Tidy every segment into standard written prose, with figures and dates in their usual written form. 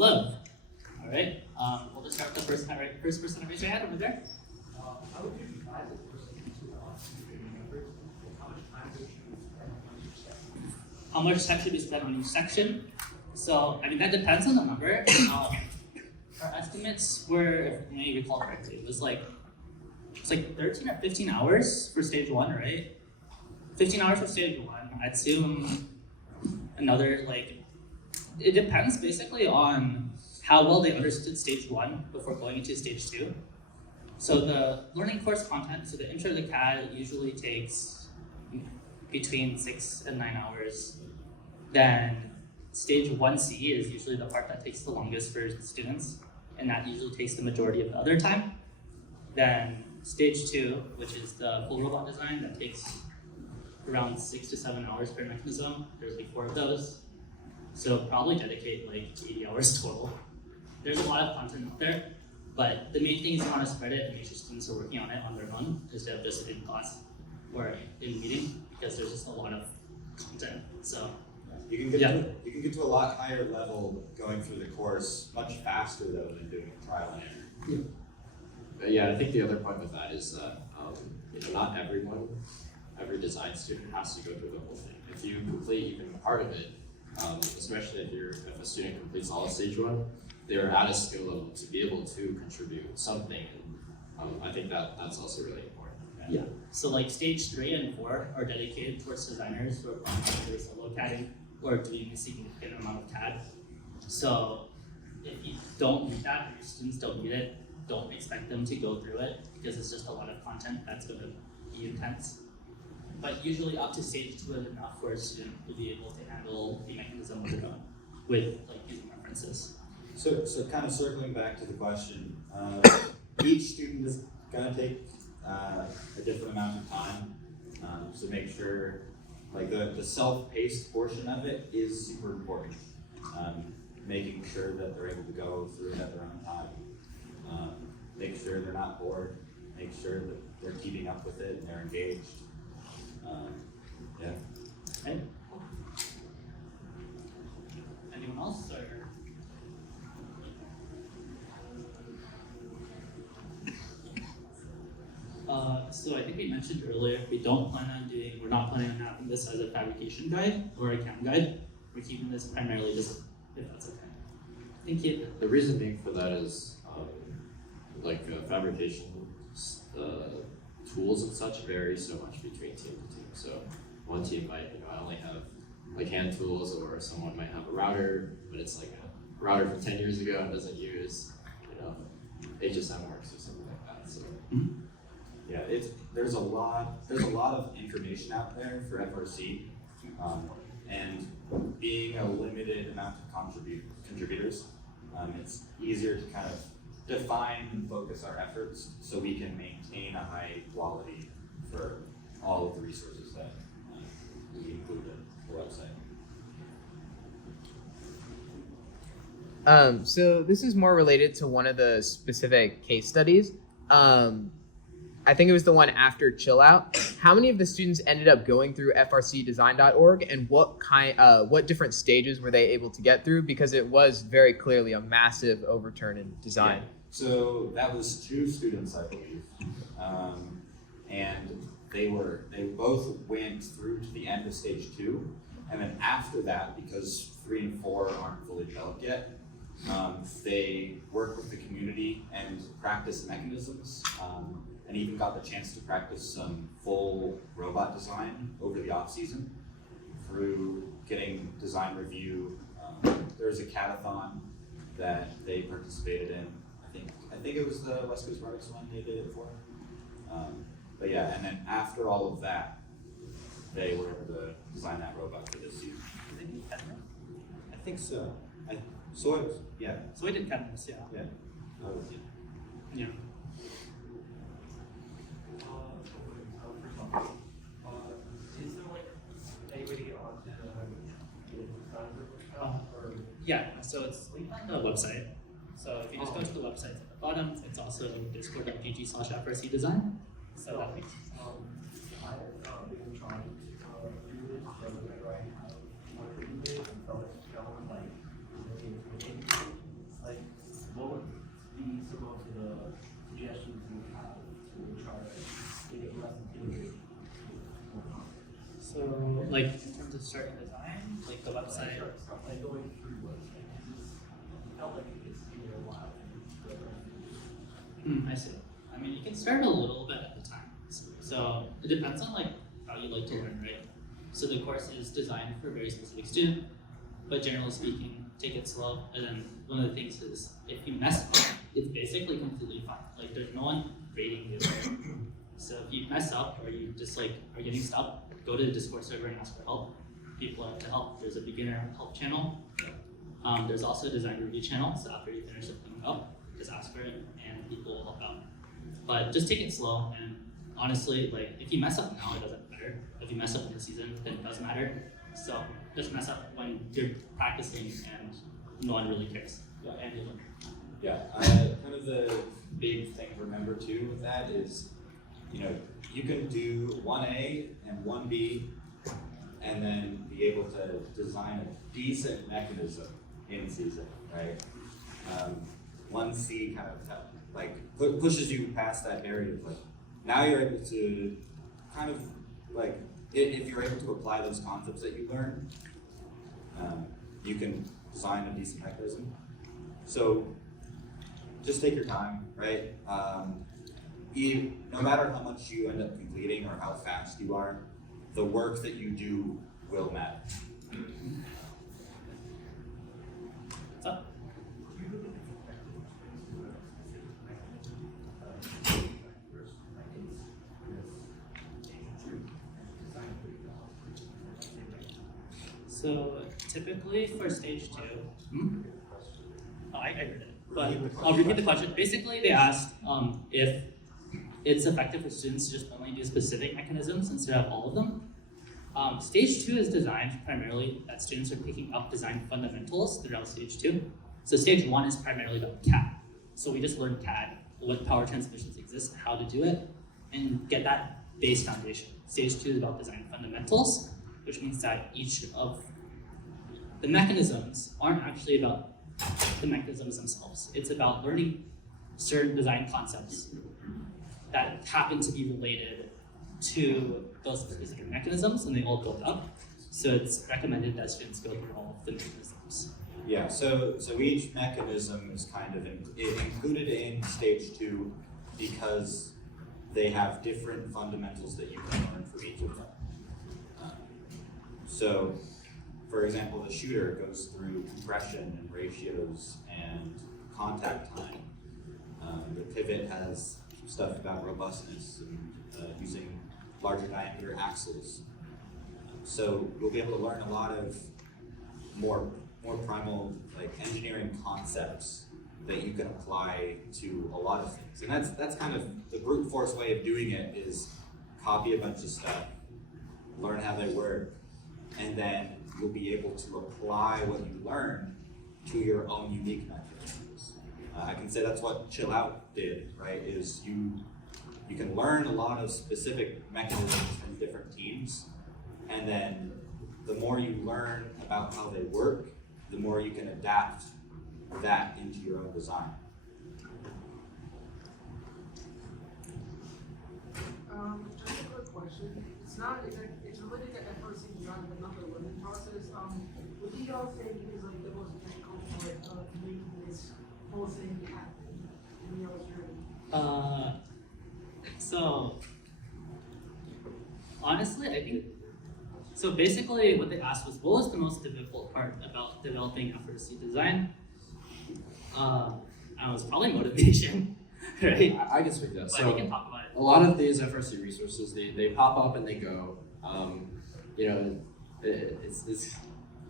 Hello. All right. We'll just start with the first person to raise your hand over there. How would you divide the course into members? How much time would you spend on each section? How much time should we spend on each section? So, I mean, that depends on the number. Our estimates were, if you recall correctly, it's like 13 or 15 hours for stage one, right? 15 hours for stage one. I'd assume another, it depends basically on how well they understood stage one before going into stage two. So the learning course content, so the intro to CAD usually takes between 6 and 9 hours. Then stage 1C is usually the part that takes the longest for students, and that usually takes the majority of the other time. Then stage 2, which is the full robot design, that takes around 6 to 7 hours per mechanism. There's 4 of those. So probably dedicate 80 hours total. There's a lot of content out there, but the main thing is you want to spread it and make sure students are working on it on their own instead of just in class or in meeting, because there's just a lot of content. So you can get to a lot higher level going through the course much faster though than doing trial and error. Yeah, I think the other point with that is that not every design student has to go through the whole thing. If you complete even part of it, especially if a student completes all of stage 1, they're at a skill level to be able to contribute something. And I think that's also really important. Yeah. So stage 3 and 4 are dedicated towards designers who are planning on doing solo CADing or doing a significant amount of CAD. So if you don't need that, or your students don't need it, don't expect them to go through it because it's just a lot of content that's going to be intense. But usually up to stage 2 is enough for a student to be able to handle the mechanism on their own with using references. So kind of circling back to the question, each student is going to take a different amount of time. So make sure the self-paced portion of it is super important. Making sure that they're able to go through it at their own time. Make sure they're not bored. Make sure that they're keeping up with it and they're engaged. Yeah. Okay. Anyone else? Or? So I think we mentioned earlier, we're not planning on having this as a fabrication guide or a CAM guide. We're keeping this primarily just if that's okay. Thank you. The reason being for that is fabrication tools and such vary so much between team to team. So one team might only have hand tools, or someone might have a router, but it's a router from 10 years ago and doesn't use HSM works or something like that. So. Mm-hmm. Yeah, there's a lot of information out there for FRC, and being a limited amount of contributors, it's easier to kind of define and focus our efforts so we can maintain a high quality for all of the resources that we include in the website. So this is more related to one of the specific case studies. I think it was the one after Chill Out. How many of the students ended up going through frcdesign.org, and what different stages were they able to get through? Because it was very clearly a massive overturn in design. Yeah. So that was 2 students, I believe, and they both went through to the end of stage 2, and then after that, because 3 and 4 aren't fully developed yet, they worked with the community and practiced mechanisms, and even got the chance to practice some full robot design over the off season through getting design review. There was a cadathon that they participated in. I think it was the West Coast Robotics one they did it for. But yeah, and then after all of that, they were able to design that robot for this season. Did they do Canvas? I think so. Soils, yeah. So we did Canvas, yeah. Yeah. Yeah. Is there any way to get onto the design group or? Yeah, so it's linked on the website. So if you just go to the website at the bottom, it's also discord.gg/FRC design. So that makes sense. I have been trying to do this, so whenever I have one of these and felt like like in terms of starting design, like the website. Like going through what felt like it's been a while. I see. I mean, you can start a little bit at a time. So it depends on like how you like to learn, right? So the course is designed for a very specific student, but generally speaking, take it slow. And then one of the things is if you mess up, it's basically completely fine. Like there's no one grading you. So if you mess up or you just like are getting stuck, go to the Discord server and ask for help. People have to help. There's a beginner help channel. There's also a design review channel. So after you finish something up, just ask for it and people will help out. But just take it slow, and honestly, like if you mess up now, it doesn't matter. If you mess up in the season, then it does matter. So just mess up when you're practicing and no one really cares. Yeah. And you learn. Yeah, kind of the big thing to remember too with that is, you know, you can do 1A and 1B and then be able to design a decent mechanism in season, right? 1C kind of like pushes you past that barrier of like, now you're able to kind of like, if you're able to apply those concepts that you learn, you can design a decent mechanism. So just take your time, right? No matter how much you end up completing or how fast you are, the work that you do will matter. What's up? So typically for stage 2, oh, I heard it, but I'll repeat the question. Basically, they asked if it's effective for students to just only do specific mechanisms instead of all of them. Stage 2 is designed primarily that students are picking up design fundamentals throughout stage 2. So stage 1 is primarily about CAD. So we just learn CAD, what power transmissions exist, how to do it, and get that base foundation. Stage 2 is about design fundamentals, which means that each of the mechanisms aren't actually about the mechanisms themselves. It's about learning certain design concepts that happen to be related to those specific mechanisms, and they all build up. So it's recommended that students go through all of the mechanisms. Yeah, so each mechanism is kind of included in stage 2 because they have different fundamentals that you can learn from each of them. So, for example, the shooter goes through compression and ratios and contact time. The pivot has stuff about robustness and using larger diameter axles. So you'll be able to learn a lot of more primal like engineering concepts that you can apply to a lot of things. And that's kind of the brute force way of doing it is copy a bunch of stuff, learn how they work, and then you'll be able to apply what you learn to your own unique mechanisms. I can say that's what Chill Out did, right? Is you can learn a lot of specific mechanisms from different teams, and then the more you learn about how they work, the more you can adapt that into your own design. Just a quick question. It's related to FRC design, but not the learning process. What do y'all think is like the most difficult part of making this whole thing happen in y'all's journey? So honestly, I think so. Basically, what they asked was, what was the most difficult part about developing FRC design? It was probably motivation, right? I can speak to that. But So we can talk about it. a lot of these FRC resources, they pop up and they go. It's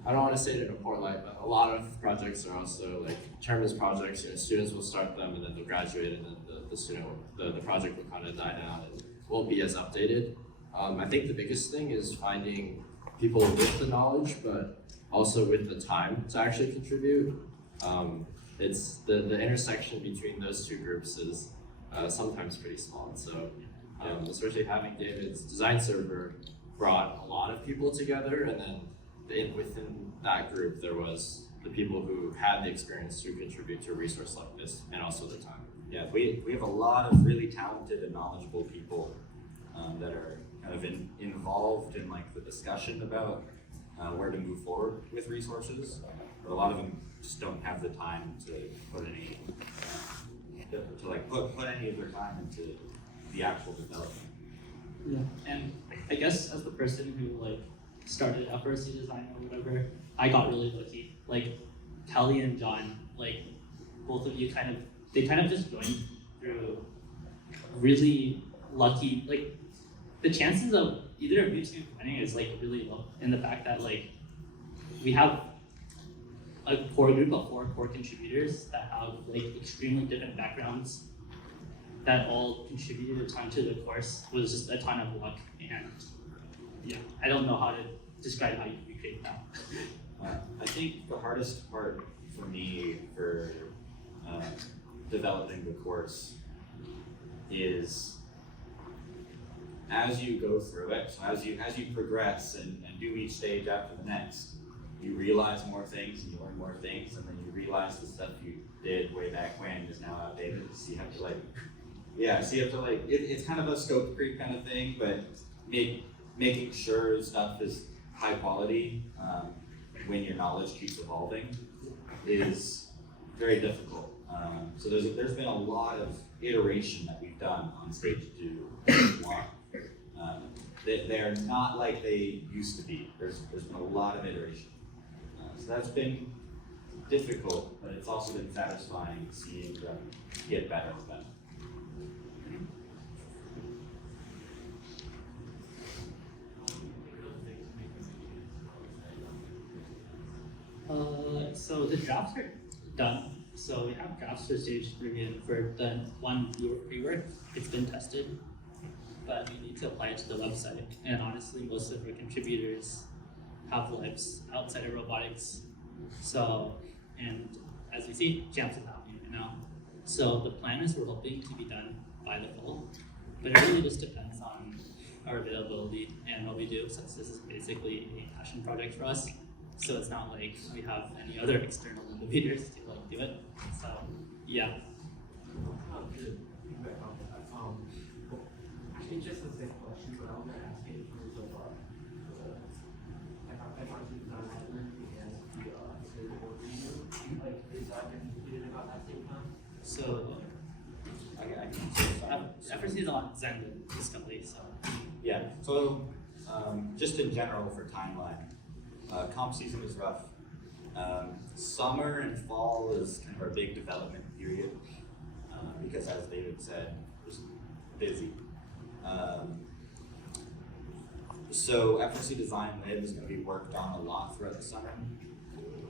I don't want to say it in a poor light, but a lot of projects are also like term as projects. Students will start them and then they'll graduate, and then the project will kind of die down and won't be as updated. I think the biggest thing is finding people with the knowledge, but also with the time to actually contribute. It's the intersection between those two groups is sometimes pretty small. And so, especially having David's design server brought a lot of people together, and then within that group there was the people who had the experience to contribute to a resource like this, and also the time. Yeah, we have a lot of really talented and knowledgeable people that are kind of involved in like the discussion about where to move forward with resources, but a lot of them just don't have the time to put any to like put any of their time into the actual development. Yeah. And I guess as the person who like started FRC design or whatever, I got really lucky. Like Kelly and John, like both of you they kind of just joined through really lucky, like the chances of either of you two winning is like really low in the fact that like we have a core group of 4 core contributors that have like extremely different backgrounds that all contributed a ton to the course. It was just a ton of luck, and yeah, I don't know how to describe how you recreate that. I think the hardest part for me for developing the course is as you go through it, so as you progress and do each stage after the next, you realize more things and you learn more things, and then you realize the stuff you did way back when is now outdated. So you have to it's kind of a scope creep kind of thing, but making sure stuff is high quality when your knowledge keeps evolving is very difficult. So there's been a lot of iteration that we've done on stage 2 and 1. They're not like they used to be. There's been a lot of iteration. So that's been difficult, but it's also been satisfying seeing them get better and better. So the drafts are done. So we have drafts for stage 3, and for the one rework, it's been tested, but we need to apply it to the website. And honestly, most of our contributors have lives outside of robotics. So, and as you see, Jamps is happening right now. So the plan is we're hoping to be done by the fall, but it really just depends on our availability and what we do, since this is basically a passion project for us. So it's not like we have any other external motivators to like do it. So yeah. Actually, just the same question, but I want to ask you in terms of FRC design library and the board review. Like, is that completed about that same time? So I can FRC is a lot Zen than Discovery, so Yeah, so just in general for timeline, comp season is rough. Summer and fall is kind of our big development period because, as David said, just busy. So FRC Design Lib is going to be worked on a lot throughout the summer.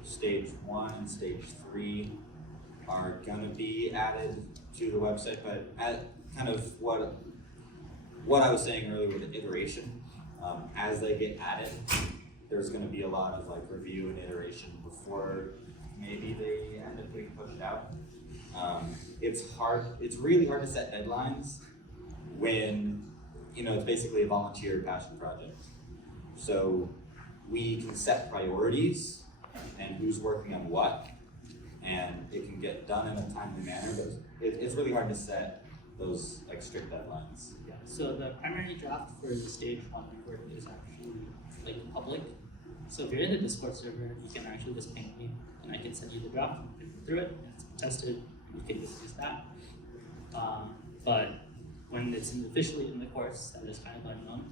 Stage 1 and stage 3 are going to be added to the website, but at kind of what I was saying earlier with the iteration, as they get added, there's going to be a lot of like review and iteration before maybe they end up being pushed out. It's really hard to set deadlines when it's basically a volunteer passion project. So we can set priorities and who's working on what, and it can get done in a timely manner, but it's really hard to set those like strict deadlines. yeah. So the primary draft for the stage 1 report is actually like public. So if you're in the Discord server, you can actually just ping me and I can send you the draft, you can go through it, it's tested, you can just use that. But when it's officially in the course, that is kind of unknown,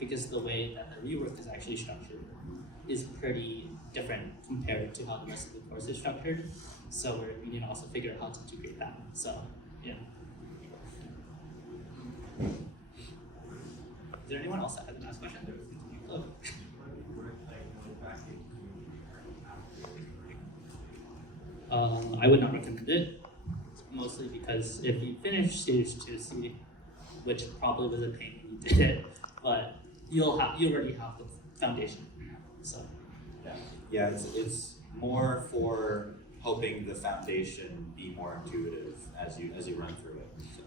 because the way that the rework is actually structured is pretty different compared to how the rest of the course is structured. So we need to also figure out how to integrate that. So yeah. Is there anyone else that has an ask question? I would not recommend it, mostly because if you finish stage 2C, which probably was a pain when you did it, but you already have the foundation. So Yeah, it's more for helping the foundation be more intuitive as you run through it. So.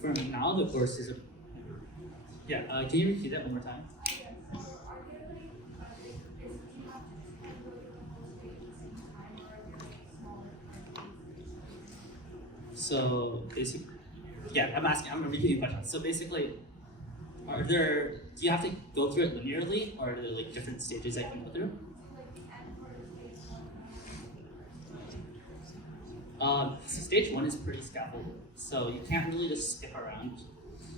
For now, the course is can you repeat that one more time? So basically, yeah, I'm repeating the question. So basically, do you have to go through it linearly, or are there like different stages I can go through? So stage 1 is pretty scaffolded, so you can't really just skip around.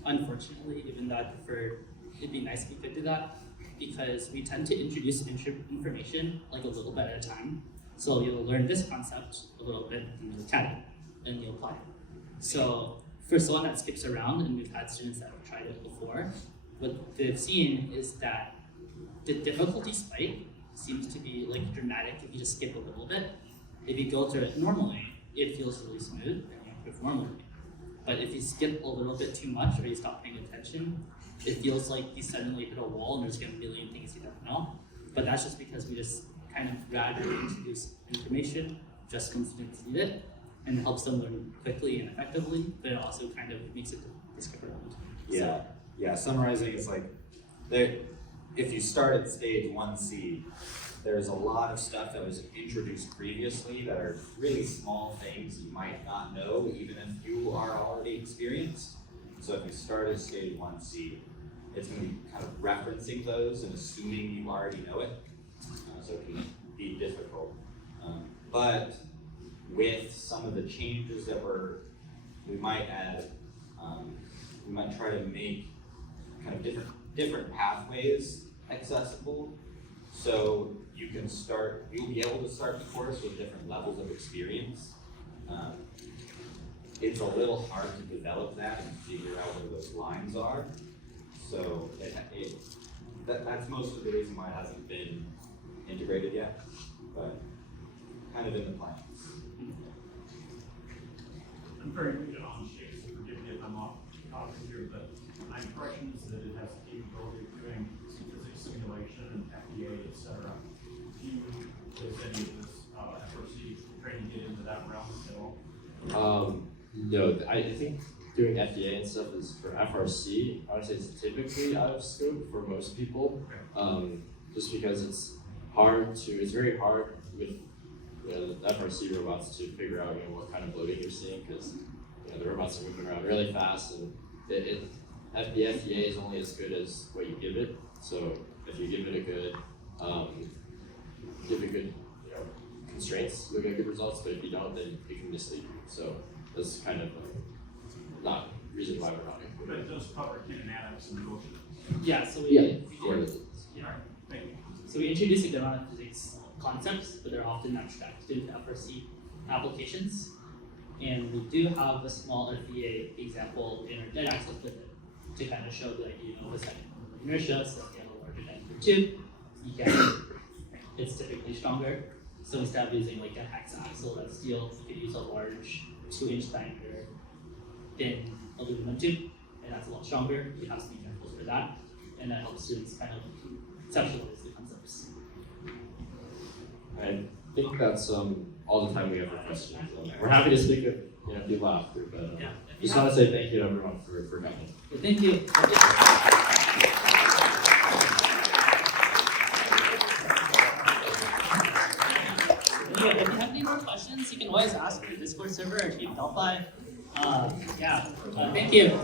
Unfortunately, even though I prefer, it'd be nice if you could do that, because we tend to introduce information like a little bit at a time. So you'll learn this concept a little bit, and you'll tag it, and you'll apply it. So for someone that skips around, and we've had students that have tried it before, what they've seen is that the difficulty spike seems to be like dramatic if you just skip a little bit. If you go through it normally, it feels really smooth and you perform normally. But if you skip a little bit too much or you stop paying attention, it feels like you suddenly hit a wall and there's gonna be a million things you don't know. But that's just because we just kind of gradually introduce information just when students need it, and it helps them learn quickly and effectively, but it also kind of makes it to skip around. Yeah, yeah, summarizing is like, if you start at stage 1C, there's a lot of stuff that was introduced previously that are really small things you might not know, even if you are already experienced. So if you start at stage 1C, it's going to be kind of referencing those and assuming you already know it. So it can be difficult. But with some of the changes that we might add, we might try to make kind of different pathways accessible. So you'll be able to start the course with different levels of experience. It's a little hard to develop that and figure out where those lines are. So that's most of the reason why it hasn't been integrated yet, but kind of in the plans. I'm very new to Onshape, so forgive me if I'm off topic here, but my impression is that it has the capability of doing physics simulation and FDA, et cetera. Does any of this FRC training get into that realm at all? No, I think doing FDA and stuff is for FRC. I would say it's typically out of scope for most people, just because it's very hard with the FRC robots to figure out what kind of loading you're seeing, because the robots are moving around really fast, and the FDA is only as good as what you give it. So if you give it a good constraints, you'll get good results. But if you don't, then it can mislead you. So that's kind of not reason why we're not including. But it does cover kinematics and motion. Yeah, so Yeah, All right, thank you. So we introduce a good amount of physics concepts, but they're often abstracted to FRC applications. And we do have a small FEA example in our dead axis with it to kind of show the idea of a second inertia. So if you have a larger diameter tube, it's typically stronger. So instead of using like an hex-axle that's steel, you could use a large 2-inch diameter thin aluminum tube, and that's a lot stronger. We have some examples for that, and that helps students kind of conceptualize the concepts. I think that's all the time we have for questions. We're happy to speak if people after, but Yeah. just want to say thank you to everyone for coming. Well, thank you. If you have any more questions, you can always ask the Discord server or Team Delphi. Thank you.